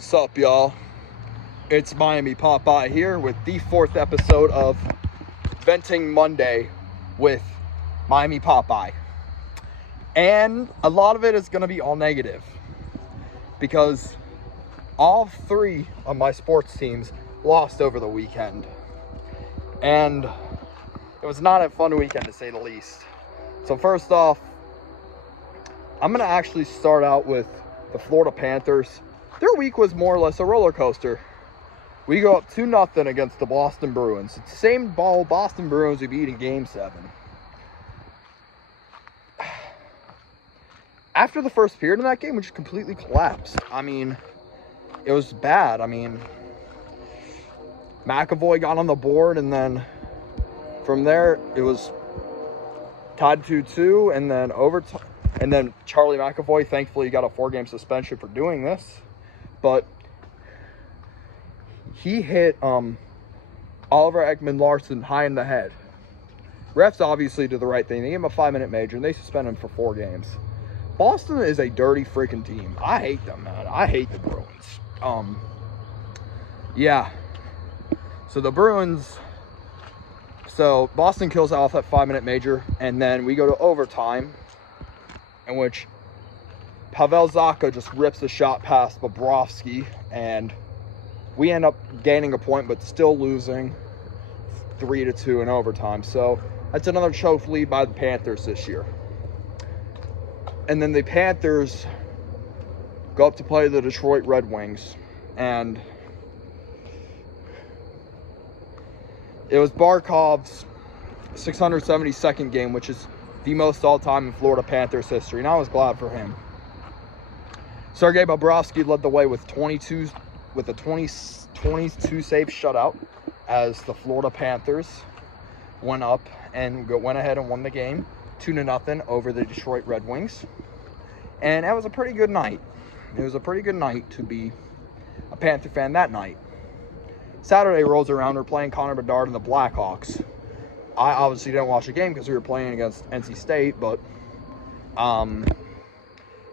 Sup, y'all? It's Miami Popeye here with the 4th episode of Venting Monday with Miami Popeye. And a lot of it is going to be all negative because all 3 of my sports teams lost over the weekend. And it was not a fun weekend, to say the least. So first off, I'm going to actually start out with the Florida Panthers. Their week was more or less a roller coaster. We go up 2-0 against the Boston Bruins. It's the same Boston Bruins we beat in Game 7. After the first period in that game, we just completely collapsed. I mean, it was bad. I mean, McAvoy got on the board, and then from there, it was tied 2-2, and then overtime. And then Charlie McAvoy, thankfully, got a 4-game suspension for doing this. But he hit Oliver Ekman-Larsson high in the head. Refs obviously did the right thing. They gave him a 5-minute major, and they suspended him for 4 games. Boston is a dirty freaking team. I hate them, man. I hate the Bruins. Yeah. So the Bruins... So Boston kills off that 5-minute major, and then we go to overtime, in which Pavel Zacha just rips a shot past Bobrovsky, and we end up gaining a point, but still losing 3-2 in overtime. So that's another choke lead by the Panthers this year. And then the Panthers go up to play the Detroit Red Wings, and it was Barkov's 672nd game, which is the most all-time in Florida Panthers history, and I was glad for him. Sergei Bobrovsky led the way with a 22 save shutout as the Florida Panthers went up and went ahead and won the game 2-0 over the Detroit Red Wings. And that was a pretty good night. It was a pretty good night to be a Panther fan that night. Saturday rolls around, we're playing Connor Bedard and the Blackhawks. I obviously didn't watch the game because we were playing against NC State, but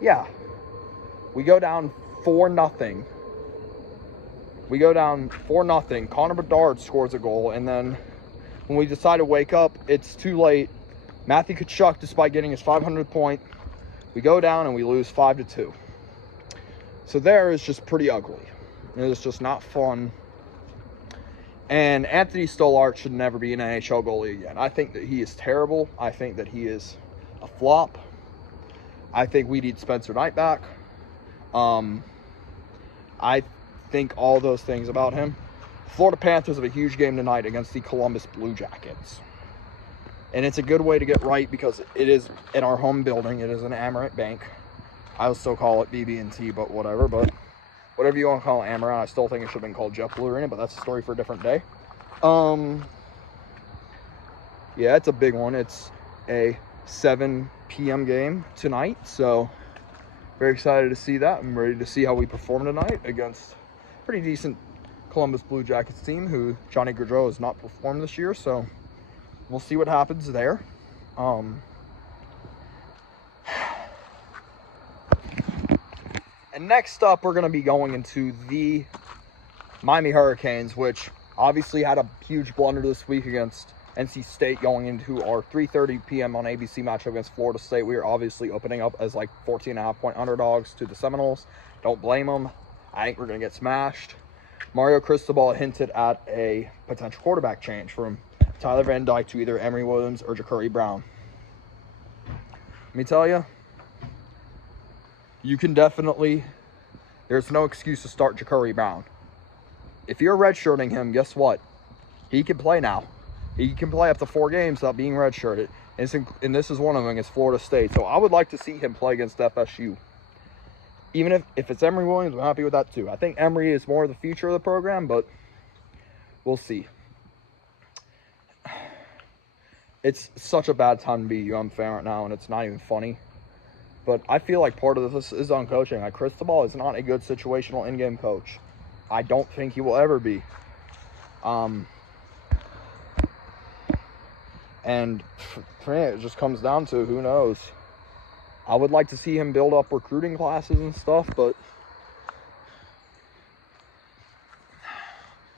yeah. We go down 4-0. We go down 4-0. Connor Bedard scores a goal, and then when we decide to wake up, it's too late. Matthew Tkachuk, despite getting his 500th point, we go down and we lose 5-2. So there is just pretty ugly. It is just not fun. And Anthony Stolarz should never be an NHL goalie again. I think that he is terrible. I think that he is a flop. I think we need Spencer Knight back. I think all those things about him. Florida Panthers have a huge game tonight against the Columbus Blue Jackets. And it's a good way to get right because it is in our home building. It is an Amerant Bank. I will still call it BB&T, but whatever. But whatever you want to call it, Amerant, I still think it should have been called JetBlue Arena, but that's a story for a different day. Yeah, it's a big one. It's a 7 p.m. game tonight, so very excited to see that. I'm ready to see how we perform tonight against a pretty decent Columbus Blue Jackets team who Johnny Gaudreau has not performed this year, so we'll see what happens there. And next up, we're going to be going into the Miami Hurricanes, which obviously had a huge blunder this week against NC State going into our 3:30 p.m. on ABC matchup against Florida State. We are obviously opening up as like 14.5-point underdogs to the Seminoles. Don't blame them. I think we're going to get smashed. Mario Cristobal hinted at a potential quarterback change from Tyler Van Dyke to either Emory Williams or Ja'Cory Brown. Let me tell you, you can definitely, there's no excuse to start Ja'Cory Brown. If you're redshirting him, guess what? He can play now. He can play up to 4 games without being redshirted. And this is one of them against Florida State. So I would like to see him play against FSU. Even if it's Emory Williams, I'm happy with that too. I think Emory is more the future of the program, but we'll see. It's such a bad time to be a UM fan right now, and it's not even funny. But I feel like part of this is on coaching. Like, Cristobal is not a good situational in-game coach. I don't think he will ever be. And for me, it just comes down to who knows. I would like to see him build up recruiting classes and stuff, but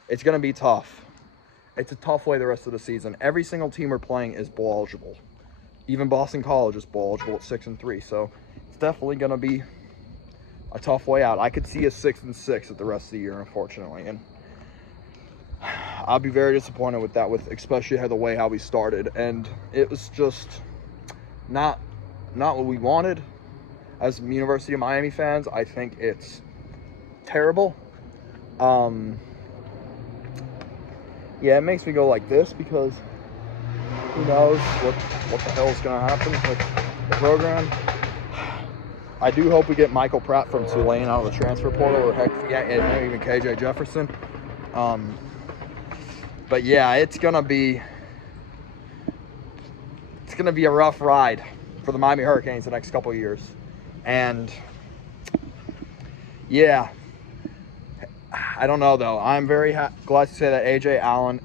It's going to be tough. It's a tough way the rest of the season. Every single team we're playing is bowl eligible. Even Boston College is bowl eligible at 6-3. So it's definitely going to be a tough way out. I could see a 6-6 at the rest of the year, unfortunately. And I'll be very disappointed with that, with especially the way how we started. And it was just not what we wanted. As University of Miami fans, I think it's terrible. Yeah, it makes me go like this because who knows what the hell is going to happen with the program. I do hope we get Michael Pratt from Tulane out of the transfer portal, or heck, yeah, even KJ Jefferson. But yeah, it's gonna be a rough ride for the Miami Hurricanes the next couple of years. And yeah, I don't know though. I'm very glad to say that AJ Allen,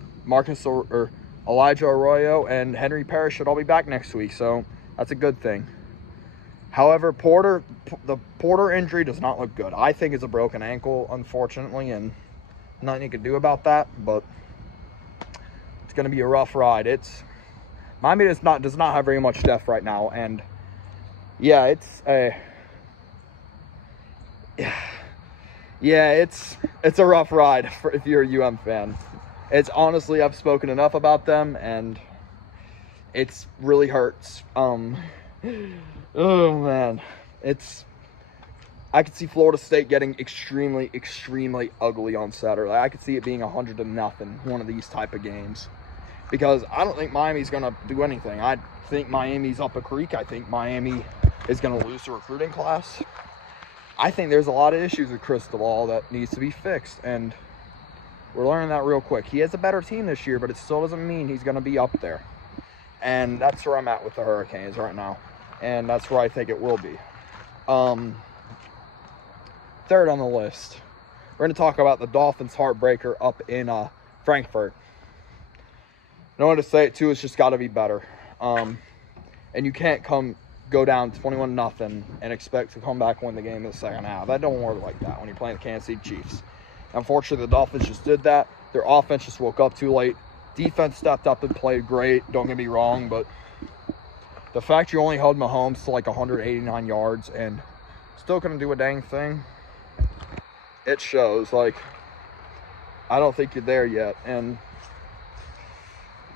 Elijah Arroyo, and Henry Parrish should all be back next week. So that's a good thing. However, the Porter injury does not look good. I think it's a broken ankle, unfortunately, and nothing you can do about that. But it's going to be a rough ride. Miami does not have very much depth right now, and yeah, it's a rough ride if you're a UM fan. It's honestly, I've spoken enough about them, and it's really hurts. Oh man, I could see Florida State getting extremely, extremely ugly on Saturday. I could see it being 100-0, one of these type of games, because I don't think Miami's gonna do anything. I think Miami's up a creek. I think Miami is gonna lose the recruiting class. I think there's a lot of issues with Cristobal that needs to be fixed, and we're learning that real quick. He has a better team this year, but it still doesn't mean he's gonna be up there. And that's where I'm at with the Hurricanes right now. And that's where I think it will be. Third on the list, we're going to talk about the Dolphins' heartbreaker up in Frankfurt. No one to say it too, it's just got to be better. And you can't go down 21-0 and expect to come back and win the game in the second half. That don't work like that when you're playing the Kansas City Chiefs. Unfortunately, the Dolphins just did that. Their offense just woke up too late. Defense stepped up and played great, don't get me wrong, but the fact you only held Mahomes to like 189 yards and still couldn't do a dang thing, it shows. Like, I don't think you're there yet. And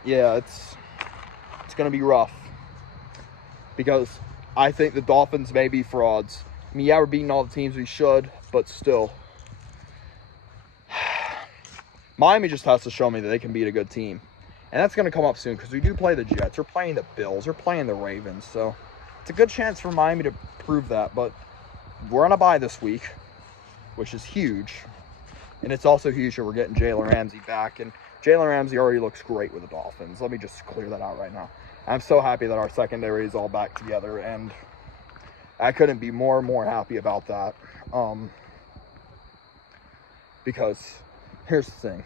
yeah, it's going to be rough, because I think the Dolphins may be frauds. I mean, yeah, we're beating all the teams we should, but still. Miami just has to show me that they can beat a good team. And that's going to come up soon, because we do play the Jets. We're playing the Bills. We're playing the Ravens. So it's a good chance for Miami to prove that. But we're on a bye this week, which is huge. And it's also huge that we're getting Jalen Ramsey back. And Jalen Ramsey already looks great with the Dolphins. Let me just clear that out right now. I'm so happy that our secondary is all back together. And I couldn't be more and more happy about that. Because here's the thing.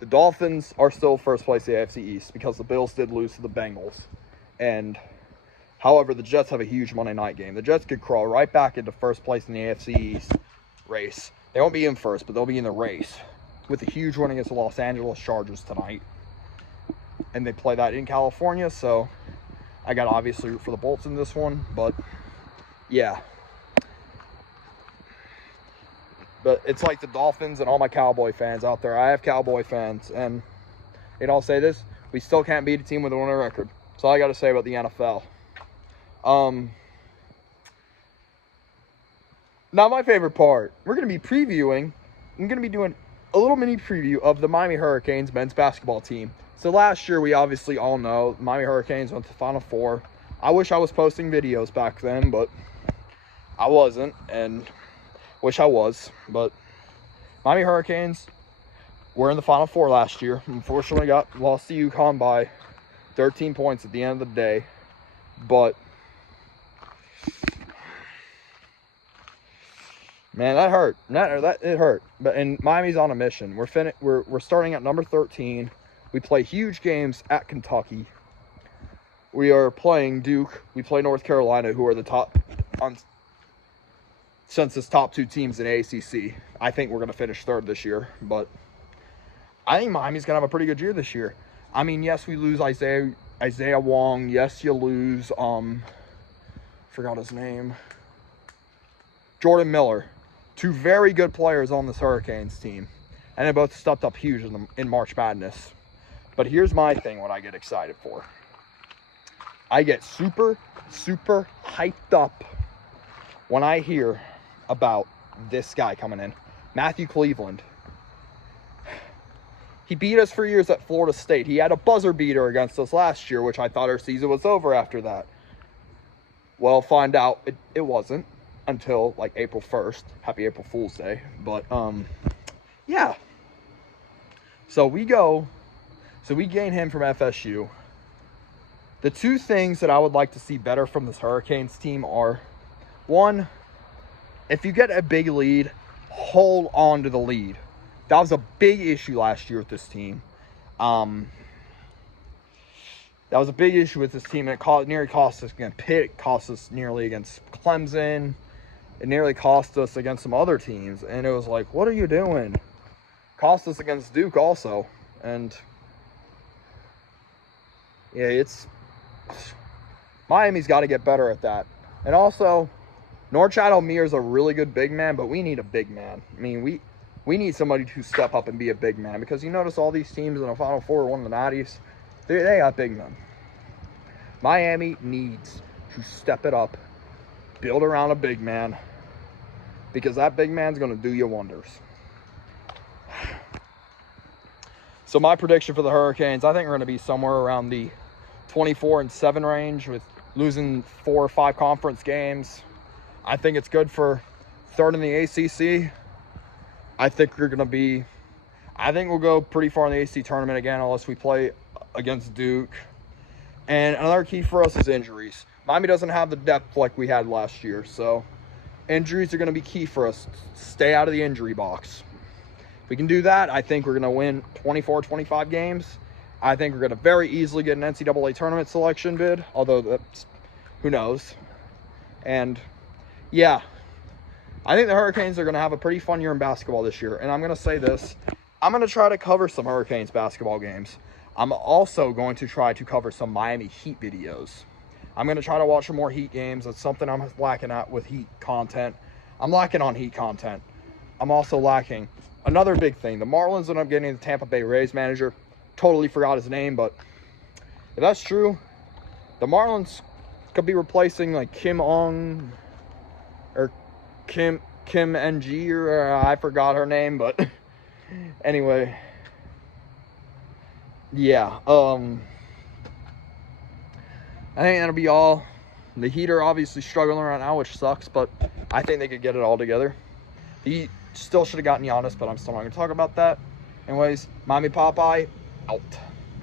The Dolphins are still first place in the AFC East, because the Bills did lose to the Bengals. And however, the Jets have a huge Monday night game. The Jets could crawl right back into first place in the AFC East race. They won't be in first, but they'll be in the race, with a huge win against the Los Angeles Chargers tonight. And they play that in California, so I got to obviously root for the Bolts in this one. But yeah. But it's like the Dolphins and all my Cowboy fans out there. I have Cowboy fans, and I'll say this: we still can't beat a team with a winning record. That's all I got to say about the NFL. Now, my favorite part, we're going to be previewing. I'm going to be doing a little mini preview of the Miami Hurricanes men's basketball team. So last year, we obviously all know the Miami Hurricanes went to the Final Four. I wish I was posting videos back then, but I wasn't, and wish I was. But Miami Hurricanes were in the Final Four last year. Unfortunately, got lost to UConn by 13 points at the end of the day. But man, that hurt. It hurt. And Miami's on a mission. We're starting at number 13. We play huge games at Kentucky. We are playing Duke. We play North Carolina, who are the top on since it's top 2 teams in ACC. I think we're going to finish 3rd this year, but I think Miami's going to have a pretty good year this year. I mean, yes, we lose Isaiah Wong. Yes, you lose, forgot his name, Jordan Miller. 2 very good players on this Hurricanes team. And they both stepped up huge in March Madness. But here's my thing, what I get excited for. I get super, super hyped up when I hear about this guy coming in, Matthew Cleveland. He beat us for years at Florida State. He had a buzzer beater against us last year, which I thought our season was over after that. Well, find out it wasn't until like April 1st. Happy April Fool's Day. But, yeah. So we gain him from FSU. The 2 things that I would like to see better from this Hurricanes team are, 1, if you get a big lead, hold on to the lead. That was a big issue last year with this team. And it nearly cost us against Pitt. It cost us nearly against Clemson. It nearly cost us against some other teams. And it was like, what are you doing? Cost us against Duke also. And yeah, Miami's got to get better at that. And also, Norchad Omier is a really good big man, but we need a big man. I mean, we need somebody to step up and be a big man, because you notice all these teams in the Final Four won the Natties, they got big men. Miami needs to step it up, build around a big man, because that big man's going to do you wonders. So my prediction for the Hurricanes, I think we're going to be somewhere around the 24-7 range, with losing 4 or 5 conference games. I think it's good for 3rd in the ACC. I think we'll go pretty far in the ACC tournament again, unless we play against Duke. And another key for us is injuries. Miami doesn't have the depth like we had last year, so injuries are going to be key for us. Stay out of the injury box. If we can do that, I think we're going to win 24, 25 games. I think we're going to very easily get an NCAA tournament selection bid, although that's, who knows. And yeah, I think the Hurricanes are going to have a pretty fun year in basketball this year. And I'm going to say this, I'm going to try to cover some Hurricanes basketball games. I'm also going to try to cover some Miami Heat videos. I'm going to try to watch some more Heat games. That's something I'm lacking at with Heat content. I'm lacking on Heat content. I'm also lacking another big thing. The Marlins ended up getting the Tampa Bay Rays manager. Totally forgot his name, but if that's true, the Marlins could be replacing like Kim Ng or Kim NG, or I forgot her name, but anyway, yeah. I think that'll be all. The Heat are obviously struggling right now, which sucks, but I think they could get it all together. The Heat still should have gotten Giannis, but I'm still not going to talk about that. Anyways, Miami Popeye, out.